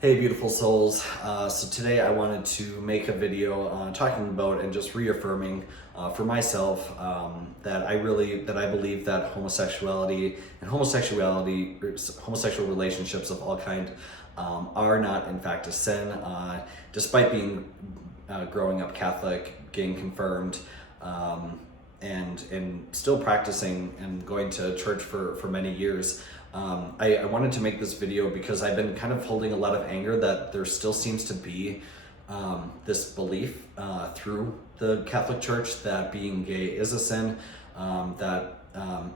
Hey beautiful souls. So today I wanted to make a video talking about and just reaffirming for myself that I believe that homosexuality and homosexual relationships of all kind are not in fact a sin, despite being growing up Catholic, getting confirmed, and still practicing and going to church for many years. I wanted to make this video because I've been kind of holding a lot of anger that there still seems to be this belief through the Catholic Church that being gay is a sin, that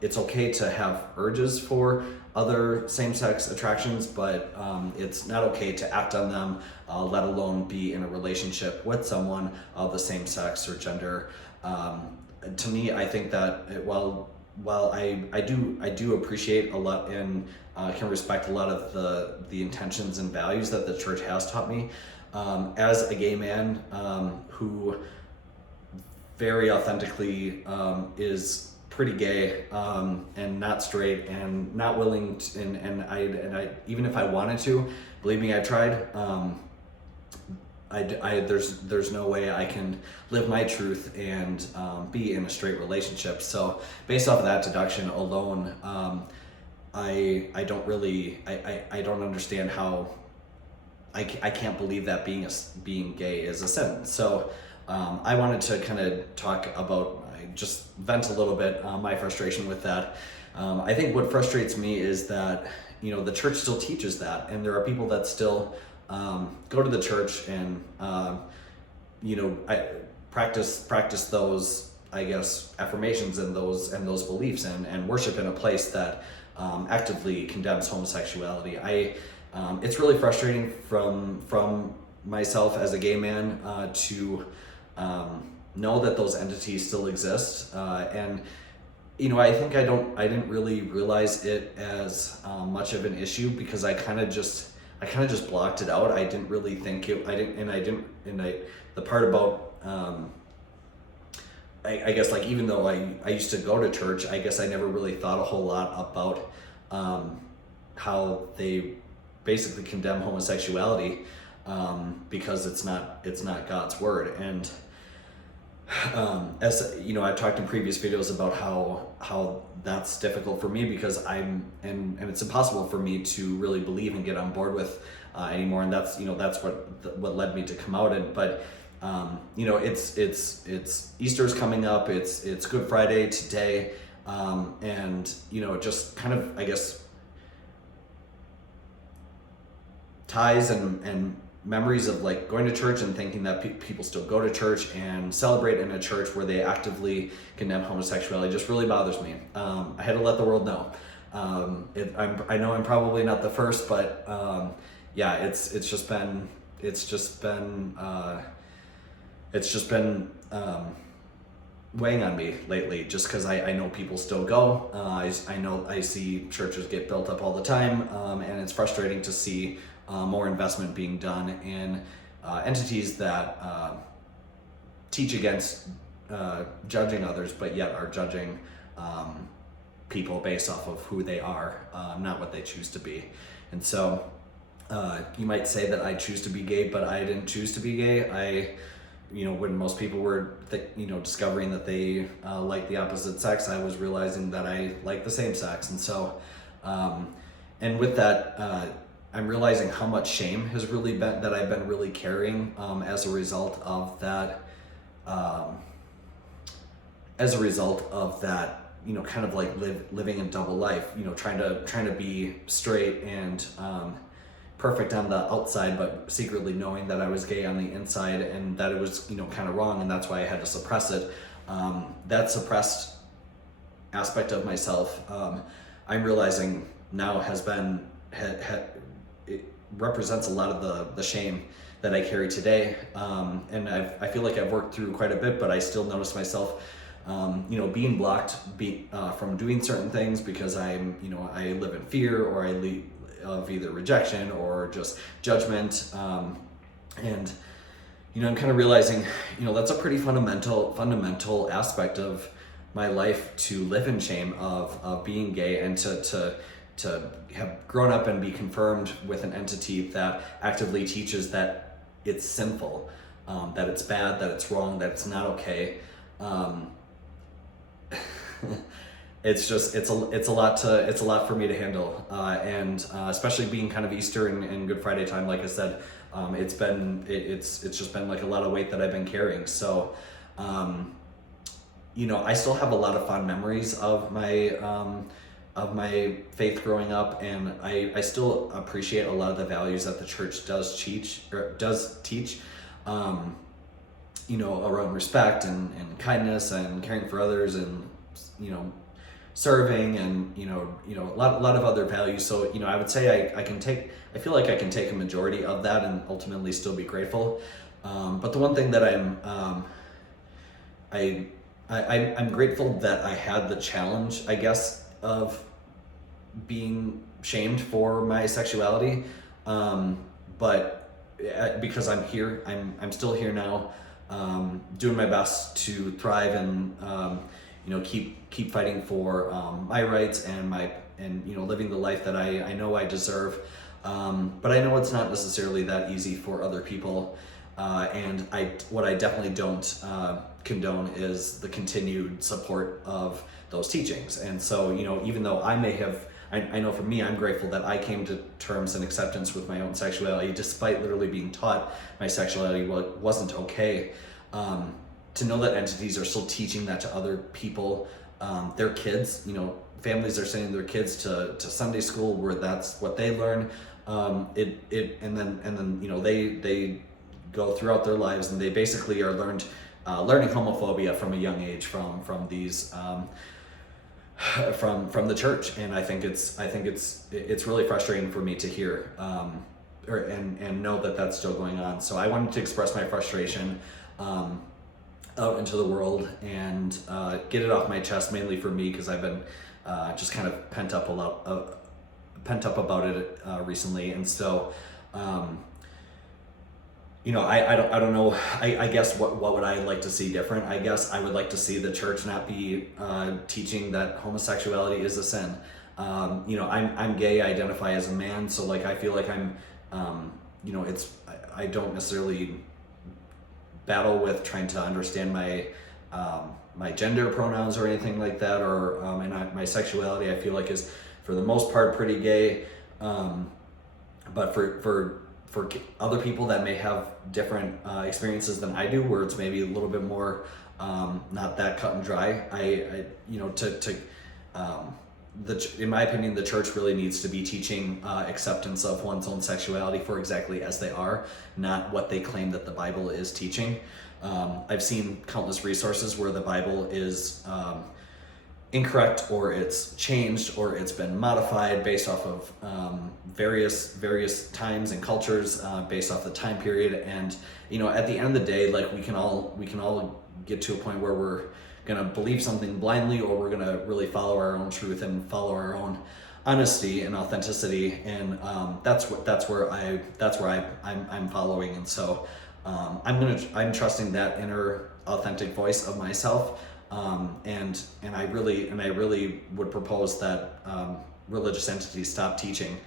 it's okay to have urges for other same-sex attractions, but it's not okay to act on them, let alone be in a relationship with someone of the same sex or gender. To me, I think that while I do appreciate a lot and can respect a lot of the intentions and values that the church has taught me, as a gay man who very authentically is pretty gay and not straight and not willing to, and I even if I wanted to, believe me, I tried. There's no way I can live my truth and be in a straight relationship. So based off of that deduction alone, I don't understand how I can't believe that being gay is a sin. So I wanted to kind of talk about, just vent a little bit my frustration with that. I think what frustrates me is that the church still teaches that, and there are people that still go to the church and I practice those, I guess, affirmations and those beliefs and worship in a place that actively condemns homosexuality. It's really frustrating from myself as a gay man to know that those entities still exist, and I think I didn't really realize it as much of an issue because I kind of just blocked it out. I didn't really think it. The part about I guess, like, even though I used to go to church, I guess I never really thought a whole lot about how they basically condemn homosexuality because it's not God's word. And as I've talked in previous videos about how that's difficult for me because and it's impossible for me to really believe and get on board with anymore. And that's what led me to come out. And but it's Easter's coming up. It's Good Friday today, and just kind of, I guess, ties and memories of like going to church and thinking that people still go to church and celebrate in a church where they actively condemn homosexuality just really bothers me. I had to let the world know. I know I'm probably not the first, but yeah, it's just been weighing on me lately, just because I know people still go. I know I see churches get built up all the time, and it's frustrating to see more investment being done in entities that teach against judging others, but yet are judging people based off of who they are, not what they choose to be. And so you might say that I choose to be gay, but I didn't choose to be gay. When most people were discovering that they like the opposite sex, I was realizing that I like the same sex. And so and with that, I'm realizing how much shame has really been that I've been really carrying as a result of that. Kind of like living a double life. Trying to be straight and perfect on the outside, but secretly knowing that I was gay on the inside, and that it was kind of wrong, and that's why I had to suppress it. That suppressed aspect of myself, I'm realizing now it represents a lot of the shame that I carry today, and I feel like I've worked through quite a bit, but I still notice myself being blocked from doing certain things because I live in fear, or I live of either rejection or just judgment, and I'm kind of realizing that's a pretty fundamental aspect of my life, to live in shame of being gay, and to have grown up and be confirmed with an entity that actively teaches that it's sinful, that it's bad, that it's wrong, that it's not okay. It's a lot for me to handle, and especially being kind of Easter and Good Friday time, like I said, it's just been like a lot of weight that I've been carrying. So, I still have a lot of fond memories of my faith growing up, and I still appreciate a lot of the values that the church does teach, around respect and kindness and caring for others, and serving, and a lot of other values. So I would say I feel like I can take a majority of that and ultimately still be grateful. But the one thing that I'm grateful that I had the challenge, I guess, of being shamed for my sexuality, but because I'm here, I'm still here now, doing my best to thrive and keep fighting for my rights and living the life that I know I deserve. But I know it's not necessarily that easy for other people, and what I definitely don't condone is the continued support of those teachings. And so even though I know for me, I'm grateful that I came to terms and acceptance with my own sexuality, despite literally being taught my sexuality wasn't okay. To know that entities are still teaching that to other people, their kids, families are sending their kids to Sunday school where that's what they learn. And then they go throughout their lives, and they basically are learning homophobia from a young age from these from the church. And I think it's really frustrating for me to hear and know that that's still going on. So I wanted to express my frustration out into the world and get it off my chest, mainly for me, because I've been just kind of pent up about it recently. And so I don't know. I guess what would I like to see different? I guess I would like to see the church not be teaching that homosexuality is a sin. I'm gay. I identify as a man, so I feel like I'm. I don't necessarily battle with trying to understand my gender pronouns or anything like that, or and my sexuality. I feel like is for the most part pretty gay, but for other people that may have different experiences than I do, where it's maybe a little bit more not that cut and dry. In my opinion, the church really needs to be teaching acceptance of one's own sexuality for exactly as they are, not what they claim that the Bible is teaching. I've seen countless resources where the Bible is incorrect, or it's changed, or it's been modified based off of various times and cultures, based off the time period. And at the end of the day, we can all get to a point where we're gonna believe something blindly, or we're gonna really follow our own truth and follow our own honesty and authenticity. And that's where I'm following. And so I'm trusting that inner authentic voice of myself. And I really would propose that religious entities stop teaching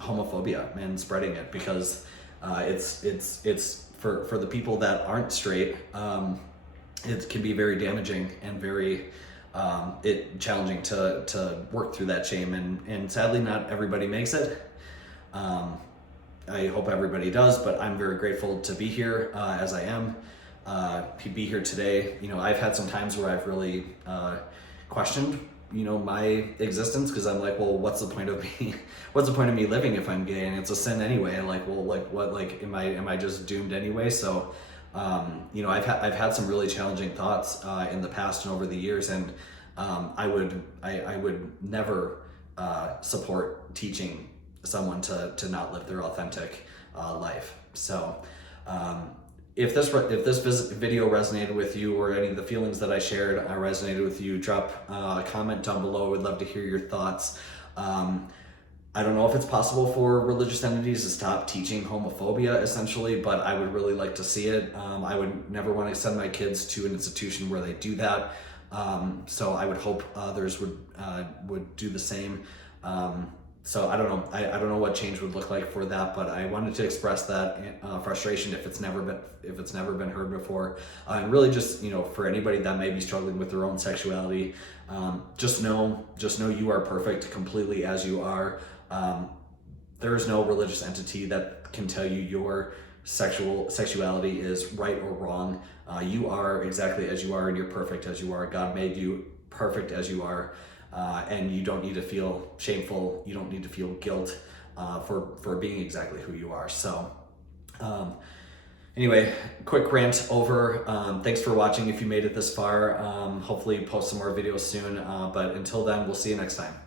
homophobia and spreading it, because it's for the people that aren't straight. It can be very damaging and very challenging to work through that shame, and sadly not everybody makes it. I hope everybody does, but I'm very grateful to be here as I am. Be here today. I've had some times where I've really questioned my existence, because I'm like, well, what's the point of me living if I'm gay and it's a sin anyway? Am I just doomed anyway? So I've had some really challenging thoughts in the past and over the years, and I would never support teaching someone to not live their authentic life. So if this video resonated with you, or any of the feelings that I shared resonated with you, drop a comment down below. We'd love to hear your thoughts. I don't know if it's possible for religious entities to stop teaching homophobia, essentially, but I would really like to see it. I would never want to send my kids to an institution where they do that. So I would hope others would do the same. So I don't know. I don't know what change would look like for that, but I wanted to express that frustration if it's never been heard before, and really just, you know, for anybody that may be struggling with their own sexuality, just know you are perfect completely as you are. There is no religious entity that can tell you your sexuality is right or wrong. You are exactly as you are, and you're perfect as you are. God made you perfect as you are. And you don't need to feel shameful. You don't need to feel guilt for being exactly who you are. So anyway, quick rant over. Thanks for watching if you made it this far. Hopefully post some more videos soon. But until then, we'll see you next time.